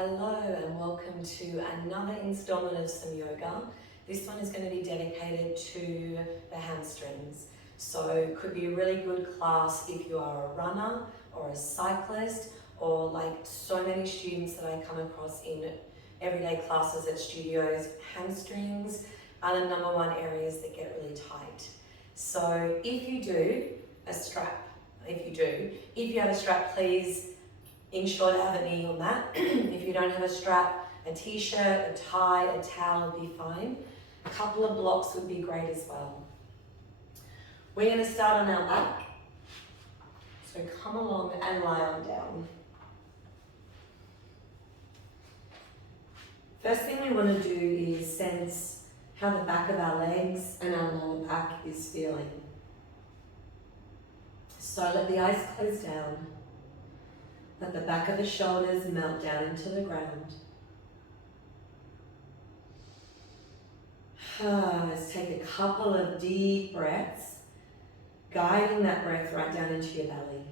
Hello and welcome to another installment of some yoga. This one is going to be dedicated to the hamstrings. So it could be a really good class if you are a runner or a cyclist, or like so many students that I come across in everyday classes at studios. Hamstrings are the number one areas that get really tight. So if you have a strap, please ensure to have a knee on that. If you don't have a strap, a t-shirt, a tie, a towel would be fine. A couple of blocks would be great as well. We're going to start on our back. So come along and lie on down. First thing we want to do is sense how the back of our legs and our lower back is feeling. So let the eyes close down. Let the back of the shoulders melt down into the ground. Let's take a couple of deep breaths, guiding that breath right down into your belly.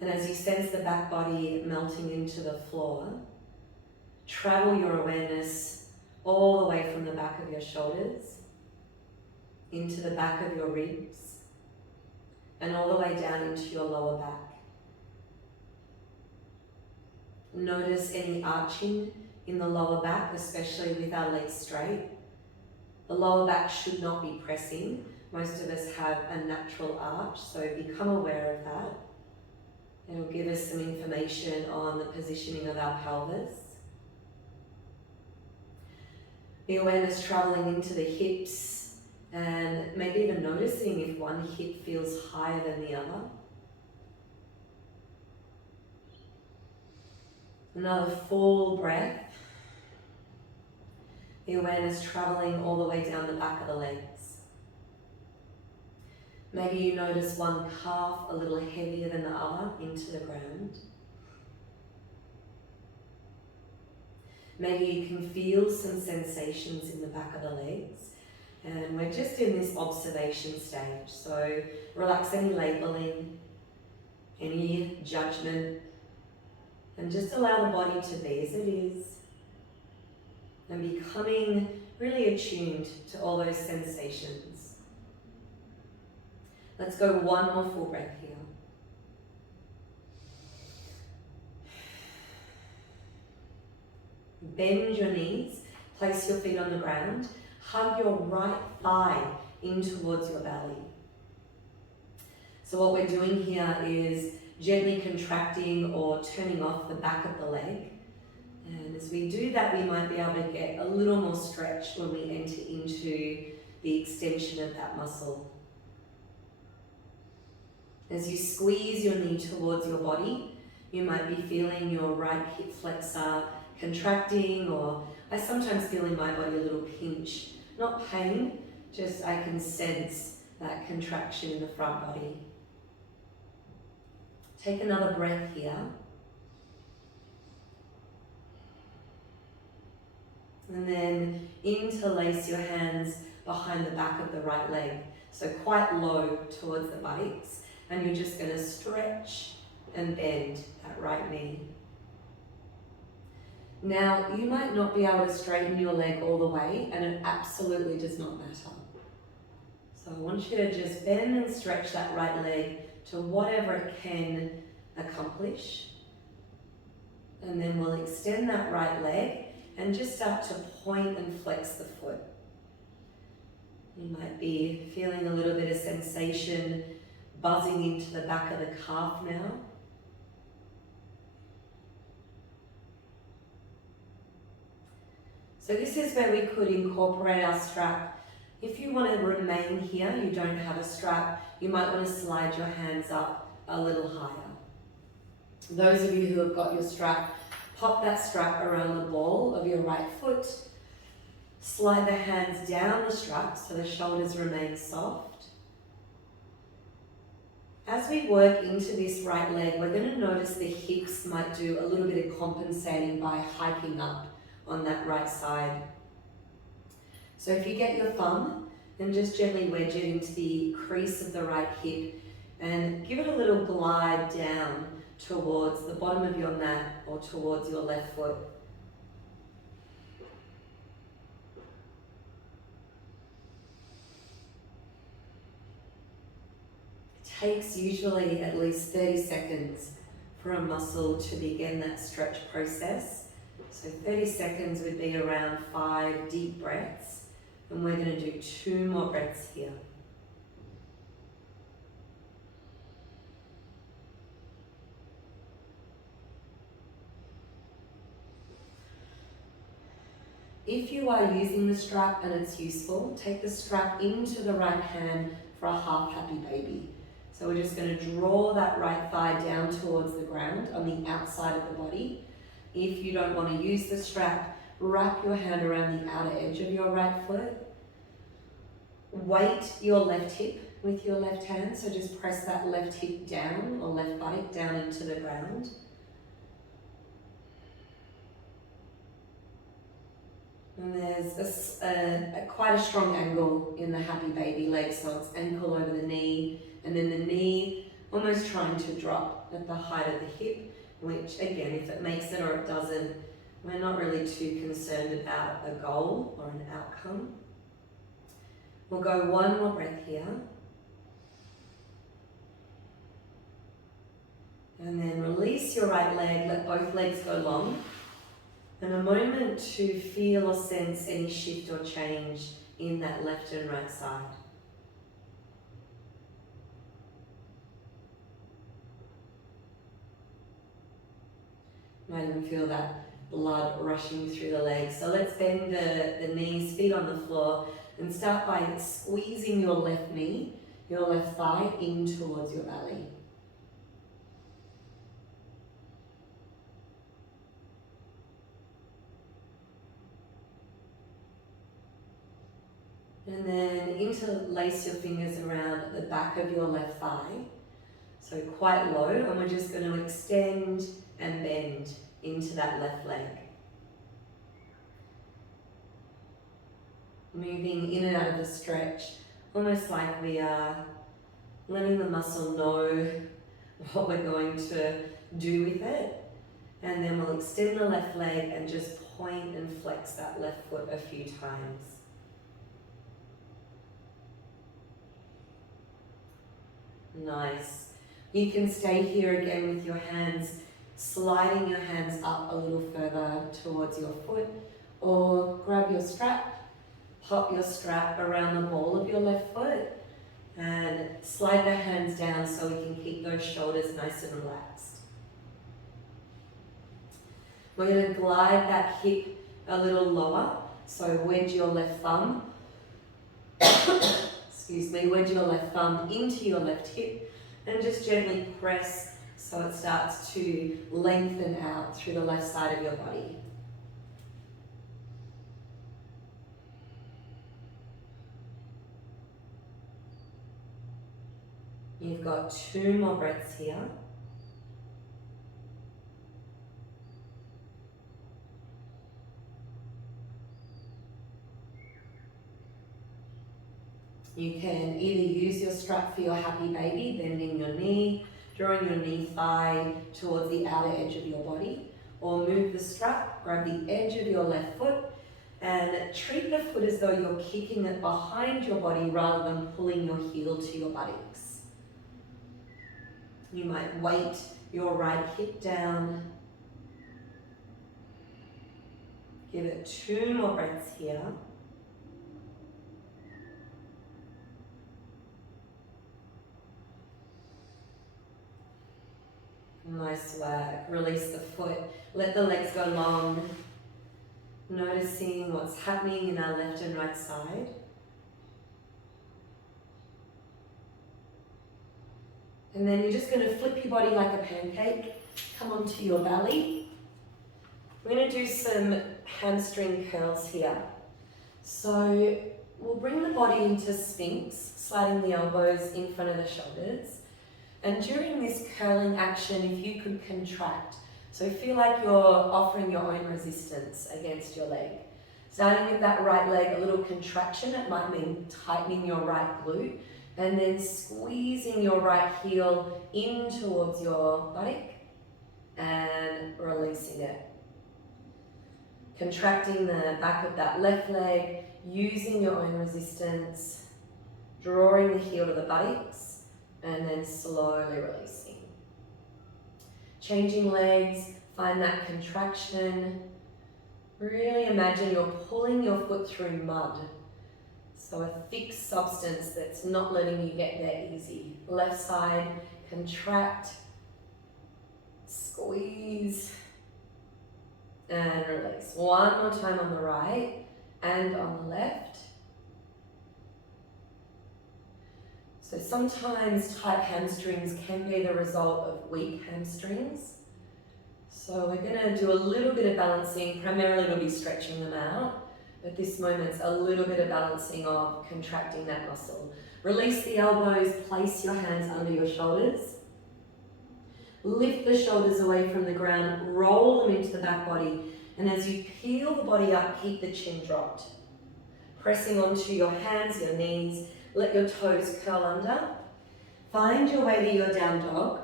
And as you sense the back body melting into the floor, travel your awareness all the way from the back of your shoulders into the back of your ribs, and all the way down into your lower back. Notice any arching in the lower back, especially with our legs straight. The lower back should not be pressing. Most of us have a natural arch, so become aware of that. It will give us some information on the positioning of our pelvis. The awareness traveling into the hips, and maybe even noticing if one hip feels higher than the other. Another full breath. The awareness traveling all the way down the back of the legs. Maybe you notice one calf a little heavier than the other into the ground. Maybe you can feel some sensations in the back of the legs. And we're just in this observation stage, so relax any labeling, any judgment, and just allow the body to be as it is, and becoming really attuned to all those sensations. Let's go one more full breath here. Bend your knees, place your feet on the ground. Hug your right thigh in towards your belly. So what we're doing here is gently contracting or turning off the back of the leg. And as we do that, we might be able to get a little more stretch when we enter into the extension of that muscle. As you squeeze your knee towards your body, you might be feeling your right hip flexor contracting, or I sometimes feel in my body a little pinch. Not pain, just I can sense that contraction in the front body. Take another breath here. And then interlace your hands behind the back of the right leg. So quite low towards the buttocks. And you're just going to stretch and bend that right knee. Now, you might not be able to straighten your leg all the way, and it absolutely does not matter. So I want you to just bend and stretch that right leg to whatever it can accomplish. And then we'll extend that right leg and just start to point and flex the foot. You might be feeling a little bit of sensation buzzing into the back of the calf now. So this is where we could incorporate our strap. If you want to remain here, you don't have a strap, you might want to slide your hands up a little higher. Those of you who have got your strap, pop that strap around the ball of your right foot. Slide the hands down the strap so the shoulders remain soft. As we work into this right leg, we're going to notice the hips might do a little bit of compensating by hiking up on that right side. So if you get your thumb and just gently wedge it into the crease of the right hip, and give it a little glide down towards the bottom of your mat or towards your left foot. It takes usually at least 30 seconds for a muscle to begin that stretch process. So 30 seconds would be around 5 deep breaths, and we're going to do 2 more breaths here. If you are using the strap and it's useful, take the strap into the right hand for a half happy baby. So we're just going to draw that right thigh down towards the ground on the outside of the body. If you don't want to use the strap, wrap your hand around the outer edge of your right foot. Weight your left hip with your left hand, so just press that left hip down or left buttock down into the ground. And there's quite a strong angle in the happy baby leg, so it's ankle over the knee, and then the knee almost trying to drop at the height of the hip, which again, if it makes it or it doesn't, we're not really too concerned about a goal or an outcome. We'll go 1 more breath here. And then release your right leg, let both legs go long. And a moment to feel or sense any shift or change in that left and right side. You might even feel that blood rushing through the legs. So let's bend the knees, feet on the floor, and start by squeezing your left knee, your left thigh in towards your belly. And then interlace your fingers around the back of your left thigh. So quite low, and we're just going to extend and bend into that left leg. Moving in and out of the stretch, almost like we are letting the muscle know what we're going to do with it. And then we'll extend the left leg and just point and flex that left foot a few times. Nice. You can stay here again with your hands, sliding your hands up a little further towards your foot, or grab your strap, pop your strap around the ball of your left foot, and slide the hands down so we can keep those shoulders nice and relaxed. We're going to glide that hip a little lower, so wedge your left thumb wedge your left thumb into your left hip and just gently press so it starts to lengthen out through the left side of your body. You've got 2 more breaths here. You can either use your strap for your happy baby, bending your knee, drawing your knee thigh towards the outer edge of your body, or move the strap, grab the edge of your left foot, and treat the foot as though you're kicking it behind your body rather than pulling your heel to your buttocks. You might weight your right hip down. Give it 2 more breaths here. Nice work. Release the foot. Let the legs go long. Noticing what's happening in our left and right side. And then you're just going to flip your body like a pancake. Come onto your belly. We're going to do some hamstring curls here. So we'll bring the body into Sphinx, sliding the elbows in front of the shoulders. And during this curling action, if you could contract, so feel like you're offering your own resistance against your leg. Starting with that right leg, a little contraction, it might mean tightening your right glute, And then squeezing your right heel in towards your buttock and releasing it. Contracting the back of that left leg, using your own resistance, drawing the heel to the buttocks, and then slowly releasing. Changing legs, find that contraction. Really imagine you're pulling your foot through mud. So a thick substance that's not letting you get there easy. Left side, contract, squeeze, and release. One more time on the right and on the left. So sometimes tight hamstrings can be the result of weak hamstrings. So we're going to do a little bit of balancing. Primarily we'll be stretching them out. At this moment's a little bit of balancing of contracting that muscle. Release the elbows, place your hands under your shoulders. Lift the shoulders away from the ground, roll them into the back body, and as you peel the body up, keep the chin dropped. Pressing onto your hands, your knees, let your toes curl under. Find your way to your down dog.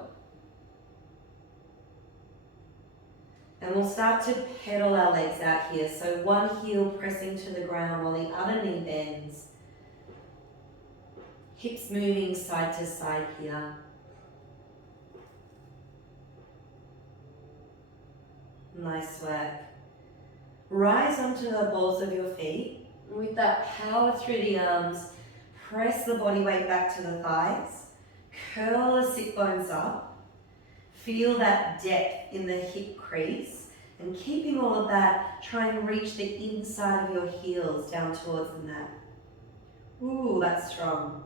And we'll start to pedal our legs out here. So one heel pressing to the ground while the other knee bends. Hips moving side to side here. Nice work. Rise onto the balls of your feet. And with that power through the arms, press the body weight back to the thighs. Curl the sit bones up. Feel that depth in the hip crease, and keeping all of that, try and reach the inside of your heels down towards the mat. Ooh, that's strong.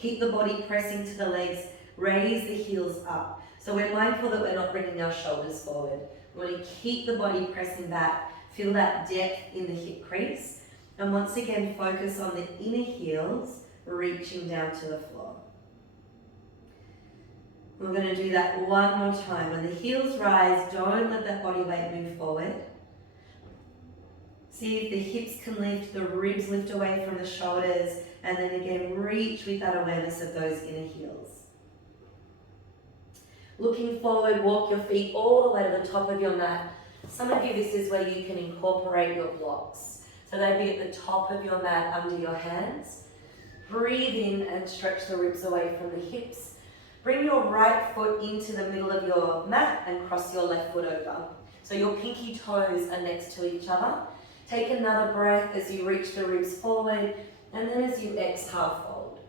Keep the body pressing to the legs, raise the heels up. So we're mindful that we're not bringing our shoulders forward. We want to keep the body pressing back, feel that depth in the hip crease, and once again focus on the inner heels, reaching down to the floor. We're going to do that one more time. When the heels rise, don't let that body weight move forward. See if the hips can lift, the ribs lift away from the shoulders, and then again reach with that awareness of those inner heels. Looking forward, walk your feet all the way to the top of your mat. Some of you, this is where you can incorporate your blocks. So they'd be at the top of your mat under your hands. Breathe in and stretch the ribs away from the hips. Bring your right foot into the middle of your mat and cross your left foot over. So your pinky toes are next to each other. Take another breath as you reach the ribs forward, and then as you exhale, fold.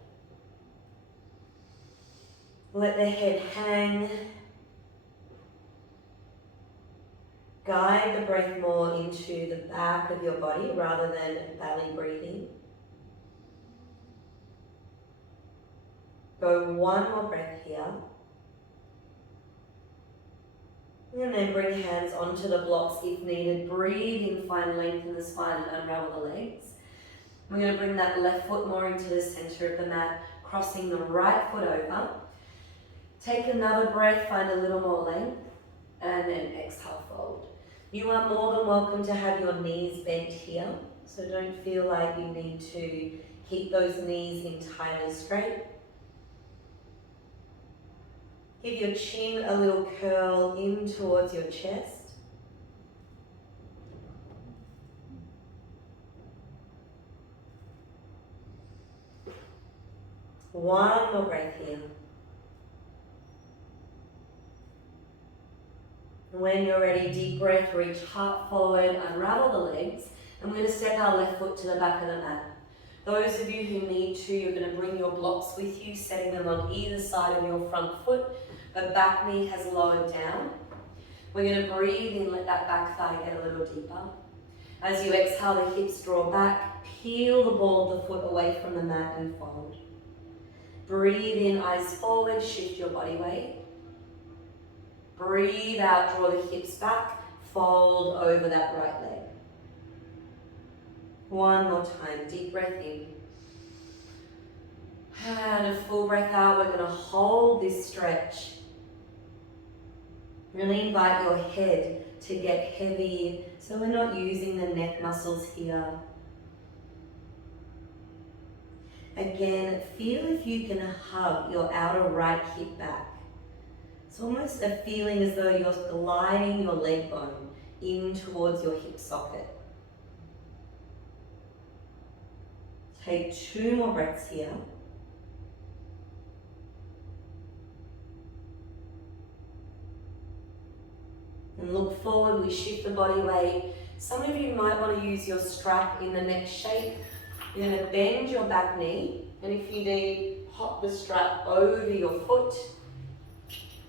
Let the head hang. Guide the breath more into the back of your body rather than belly breathing. Go one more breath here. And then bring hands onto the blocks if needed. Breathe in, find length in the spine and unravel the legs. We're going to bring that left foot more into the center of the mat, crossing the right foot over. Take another breath, find a little more length, and then exhale, fold. You are more than welcome to have your knees bent here, so don't feel like you need to keep those knees entirely straight. Give your chin a little curl in towards your chest. One more breath here. When you're ready, deep breath, reach heart forward, unravel the legs, and we're going to step our left foot to the back of the mat. Those of you who need to, you're going to bring your blocks with you, setting them on either side of your front foot. The back knee has lowered down. We're going to breathe in, let that back thigh get a little deeper. As you exhale, the hips draw back, peel the ball of the foot away from the mat and fold. Breathe in, eyes forward, shift your body weight. Breathe out, draw the hips back, fold over that right leg. One more time, deep breath in. And a full breath out, we're going to hold this stretch. Really invite your head to get heavy, so we're not using the neck muscles here. Again, feel if you can hug your outer right hip back. It's almost a feeling as though you're gliding your leg bone in towards your hip socket. Take 2 more breaths here. And look forward, we shift the body weight. Some of you might want to use your strap in the next shape. You're going to bend your back knee, and if you need, hop the strap over your foot.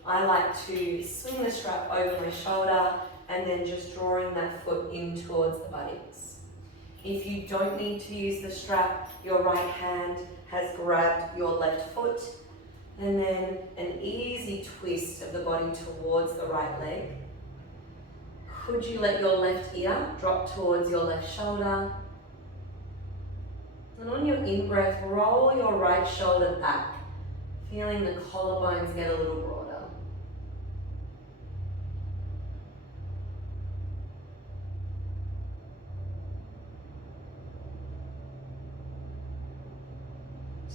I like to swing the strap over my shoulder and then just drawing that foot in towards the buttocks. If you don't need to use the strap, your right hand has grabbed your left foot, and then an easy twist of the body towards the right leg. Could you let your left ear drop towards your left shoulder? And on your in-breath, roll your right shoulder back, feeling the collarbones get a little broader.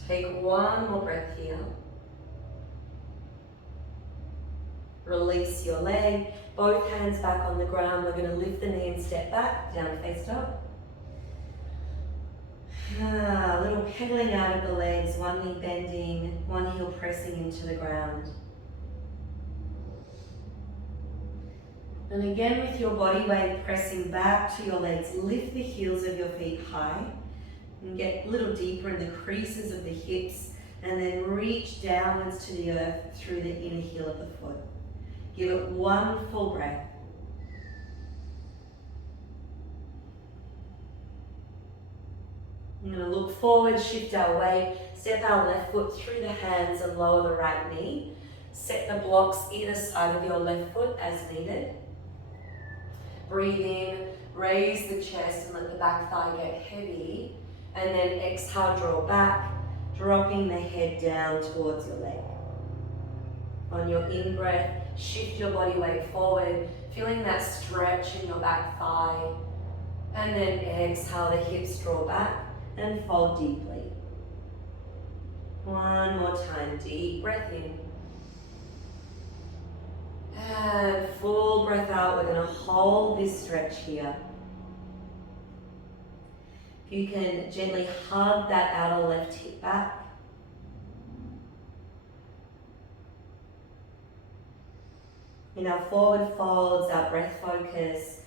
Take 1 more breath here. Release your leg, both hands back on the ground. We're going to lift the knee and step back, down face dog. A little pedaling out of the legs, one knee bending, one heel pressing into the ground. And again, with your body weight pressing back to your legs, lift the heels of your feet high and get a little deeper in the creases of the hips, and then reach downwards to the earth through the inner heel of the foot. Give it 1 full breath. I'm going to look forward, shift our weight, step our left foot through the hands and lower the right knee. Set the blocks either side of your left foot as needed. Breathe in, raise the chest and let the back thigh get heavy. And then exhale, draw back, dropping the head down towards your leg. On your in-breath, shift your body weight forward, feeling that stretch in your back thigh. And then exhale, the hips draw back and fold deeply. 1 more time, deep breath in. And full breath out. We're going to hold this stretch here. You can gently hug that outer left hip back. In our forward folds, our breath focus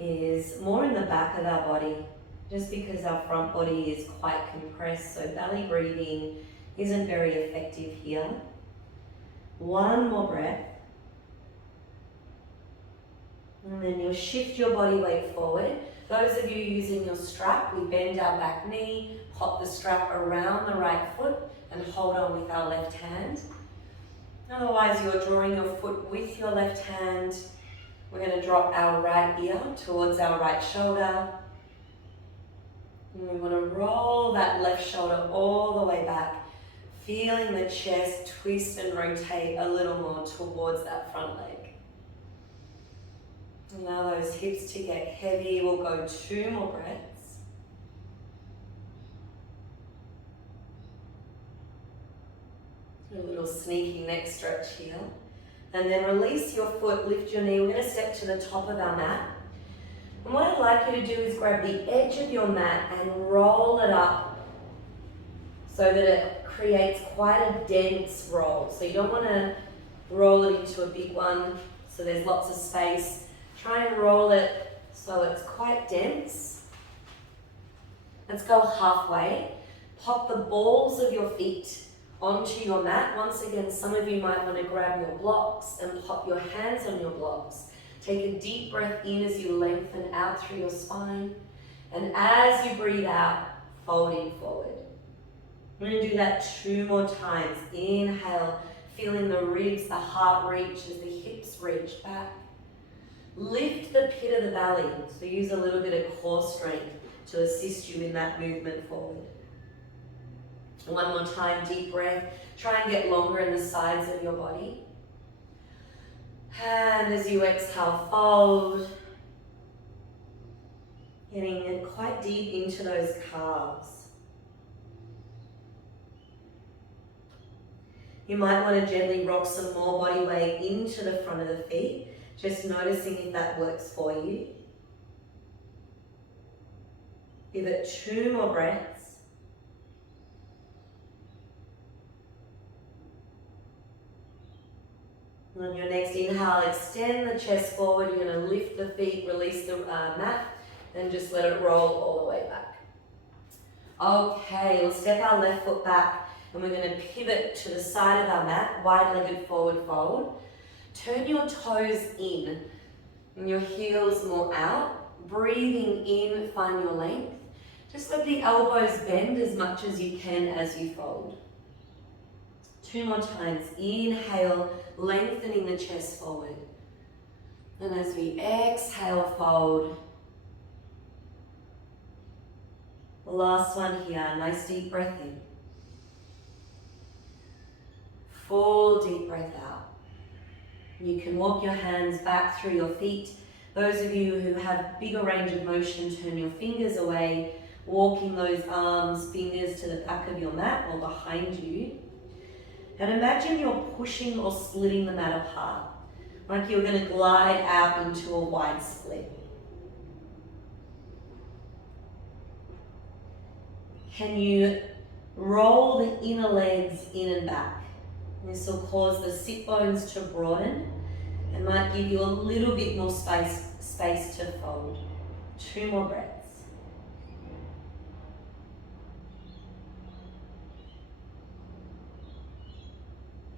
is more in the back of our body, just because our front body is quite compressed, so belly breathing isn't very effective here. 1 more breath. And then you'll shift your body weight forward. Those of you using your strap, we bend our back knee, pop the strap around the right foot and hold on with our left hand. Otherwise, you're drawing your foot with your left hand. We're going to drop our right ear towards our right shoulder. And we want to roll that left shoulder all the way back, feeling the chest twist and rotate a little more towards that front leg. Allow those hips to get heavy. We'll go 2 more breaths. A little sneaky neck stretch here. And then release your foot, lift your knee. We're going to step to the top of our mat. And what I'd like you to do is grab the edge of your mat and roll it up so that it creates quite a dense roll. So you don't want to roll it into a big one so there's lots of space. Try and roll it so it's quite dense. Let's go halfway. Pop the balls of your feet onto your mat. Once again, some of you might want to grab your blocks and pop your hands on your blocks. Take a deep breath in as you lengthen out through your spine. And as you breathe out, folding forward. We're going to do that 2 more times. Inhale, feeling the ribs, the heart reach as the hips reach back. Lift the pit of the belly, so use a little bit of core strength to assist you in that movement forward. 1 more time, deep breath. Try and get longer in the sides of your body. And as you exhale, fold. Getting quite deep into those calves. You might want to gently rock some more body weight into the front of the feet, just noticing if that works for you. Give it 2 more breaths. And on your next inhale, extend the chest forward. You're going to lift the feet, release the mat, and just let it roll all the way back. Okay, we'll step our left foot back and we're going to pivot to the side of our mat, wide-legged forward fold. Turn your toes in and your heels more out. Breathing in, find your length. Just let the elbows bend as much as you can as you fold. 2 more times. Inhale, lengthening the chest forward. And as we exhale, fold. Last one here. Nice deep breath in. Full deep breath out. You can walk your hands back through your feet. Those of you who have bigger range of motion, turn your fingers away, walking those arms, fingers to the back of your mat or behind you. And imagine you're pushing or splitting the mat apart, like you're going to glide out into a wide split. Can you roll the inner legs in and back? This will cause the sit bones to broaden and might give you a little bit more space to fold. 2 more breaths.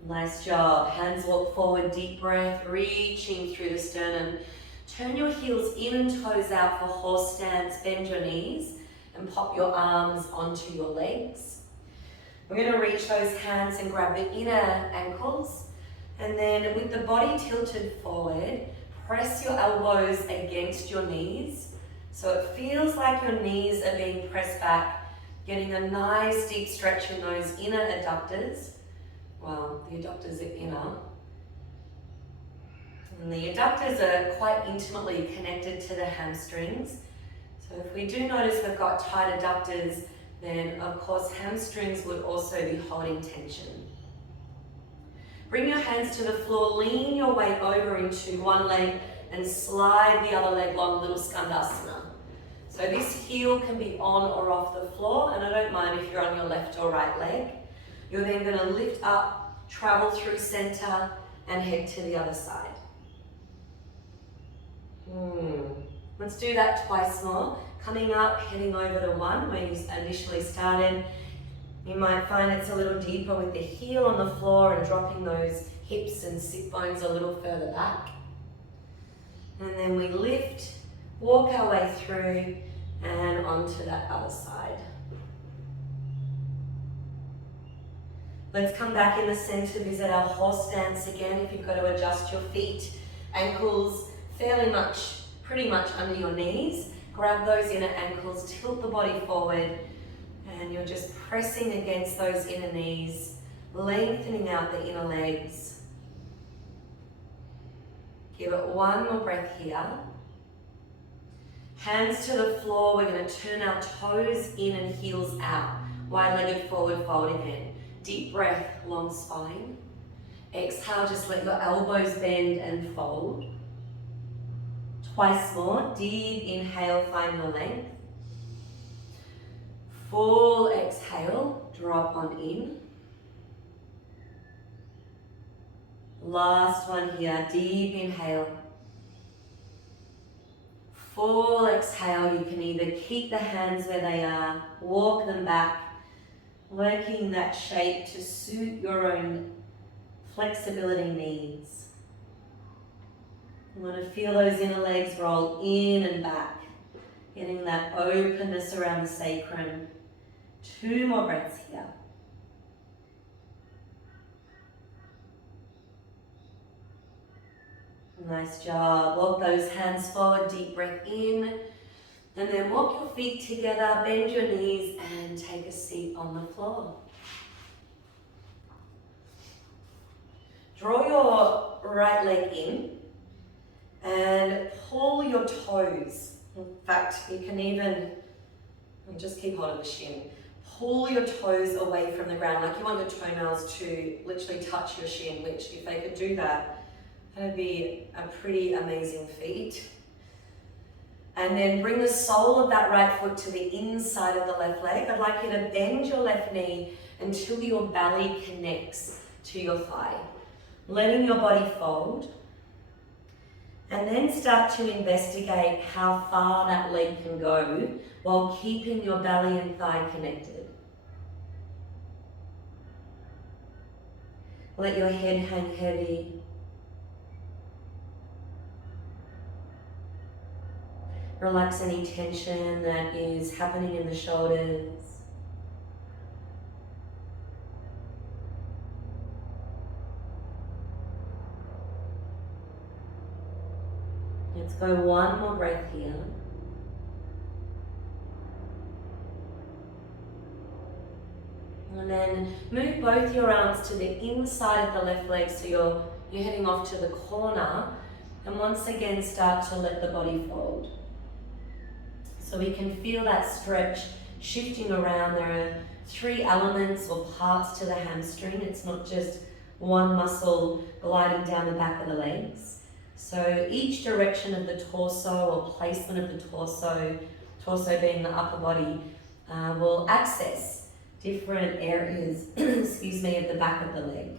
Nice job. Hands walk forward, deep breath, reaching through the sternum. Turn your heels in and toes out for horse stance. Bend your knees and pop your arms onto your legs. We're going to reach those hands and grab the inner ankles. And then with the body tilted forward, press your elbows against your knees. So it feels like your knees are being pressed back, getting a nice deep stretch in those inner adductors. Well, the adductors are inner. And the adductors are quite intimately connected to the hamstrings. So if we do notice we've got tight adductors, then of course hamstrings would also be holding tension. Bring your hands to the floor, lean your weight over into one leg and slide the other leg long, little skandasana. So this heel can be on or off the floor, and I don't mind if you're on your left or right leg. You're then going to lift up, travel through center, and head to the other side. Let's do that twice more. Coming up, heading over to 1 where you initially started. You might find it's a little deeper with the heel on the floor and dropping those hips and sit bones a little further back. And then we lift, walk our way through and onto that other side. Let's come back in the center, visit our horse stance again. If you've got to adjust your feet, ankles pretty much under your knees. Grab those inner ankles, tilt the body forward, and you're just pressing against those inner knees, lengthening out the inner legs. Give it 1 more breath here. Hands to the floor, we're going to turn our toes in and heels out. Wide-legged forward fold again. Deep breath, long spine. Exhale, just let your elbows bend and fold. Twice more. Deep inhale, find your length. Full exhale, drop on in. Last one here, deep inhale. Full exhale, you can either keep the hands where they are, walk them back, working that shape to suit your own flexibility needs. You want to feel those inner legs roll in and back, getting that openness around the sacrum. 2 more breaths here. Nice job. Walk those hands forward, deep breath in, and then walk your feet together, bend your knees, and take a seat on the floor. Draw your right leg in and pull your toes. In fact, you can even, just keep hold of the shin, pull your toes away from the ground, like you want your toenails to literally touch your shin, which if they could do that, that'd be a pretty amazing feat. And then bring the sole of that right foot to the inside of the left leg. I'd like you to bend your left knee until your belly connects to your thigh. Letting your body fold. And then start to investigate how far that leg can go while keeping your belly and thigh connected. Let your head hang heavy. Relax any tension that is happening in the shoulders. Let's go one more breath here. And then move both your arms to the inside of the left leg so you're heading off to the corner. And once again start to let the body fold. So we can feel that stretch shifting around. There are 3 elements or parts to the hamstring. It's not just one muscle gliding down the back of the legs. So each direction of the torso or placement of the torso being the upper body, will access different areas, excuse me, of the back of the leg.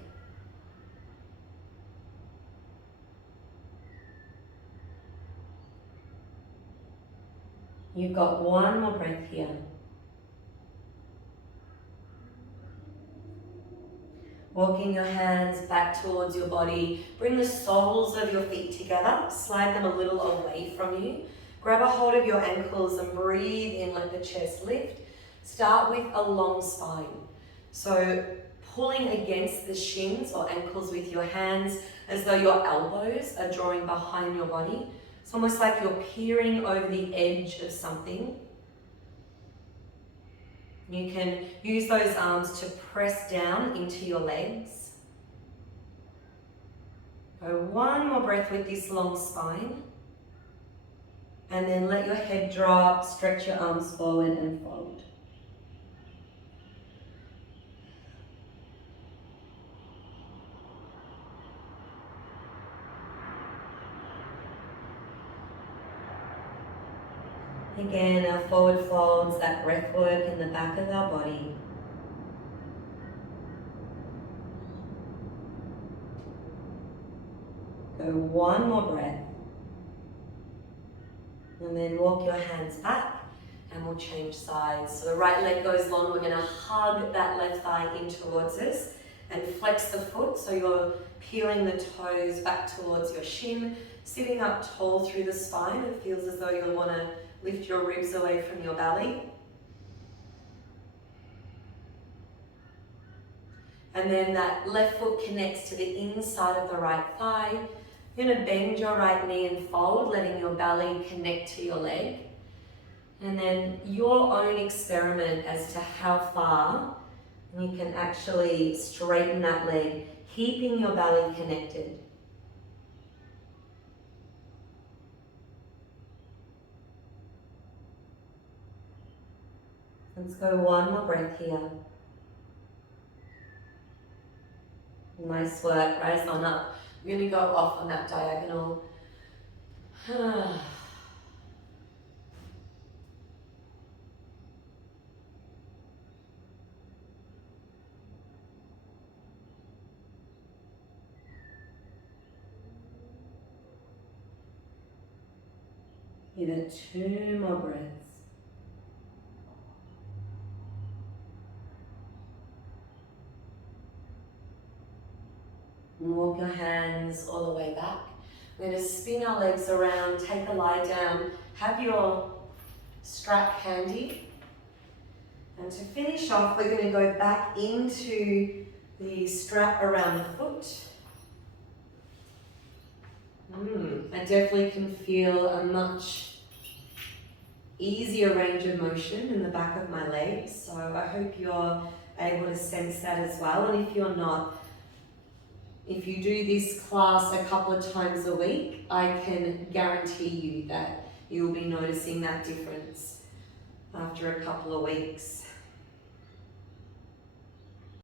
You've got one more breath here. Walking your hands back towards your body. Bring the soles of your feet together. Slide them a little away from you. Grab a hold of your ankles and breathe in, let the chest lift. Start with a long spine. So pulling against the shins or ankles with your hands as though your elbows are drawing behind your body. It's almost like you're peering over the edge of something. You can use those arms to press down into your legs. Go one more breath with this long spine. And then let your head drop, stretch your arms forward and fold. Again, our forward folds, that breath work in the back of our body. Go one more breath. And then walk your hands back and we'll change sides. So the right leg goes long. We're going to hug that left thigh in towards us and flex the foot so you're peeling the toes back towards your shin. Sitting up tall through the spine, it feels as though you'll want to lift your ribs away from your belly. And then that left foot connects to the inside of the right thigh. You're going to bend your right knee and fold, letting your belly connect to your leg. And then your own experiment as to how far you can actually straighten that leg, keeping your belly connected. Let's go one more breath here. Nice work, rise on up. We're going to go off on that diagonal. Give it 2 more breaths. And walk your hands all the way back. We're going to spin our legs around, take a lie down, have your strap handy. And to finish off, we're going to go back into the strap around the foot. I definitely can feel a much easier range of motion in the back of my legs. So I hope you're able to sense that as well. And if you're not, if you do this class a couple of times a week, I can guarantee you that you'll be noticing that difference after a couple of weeks.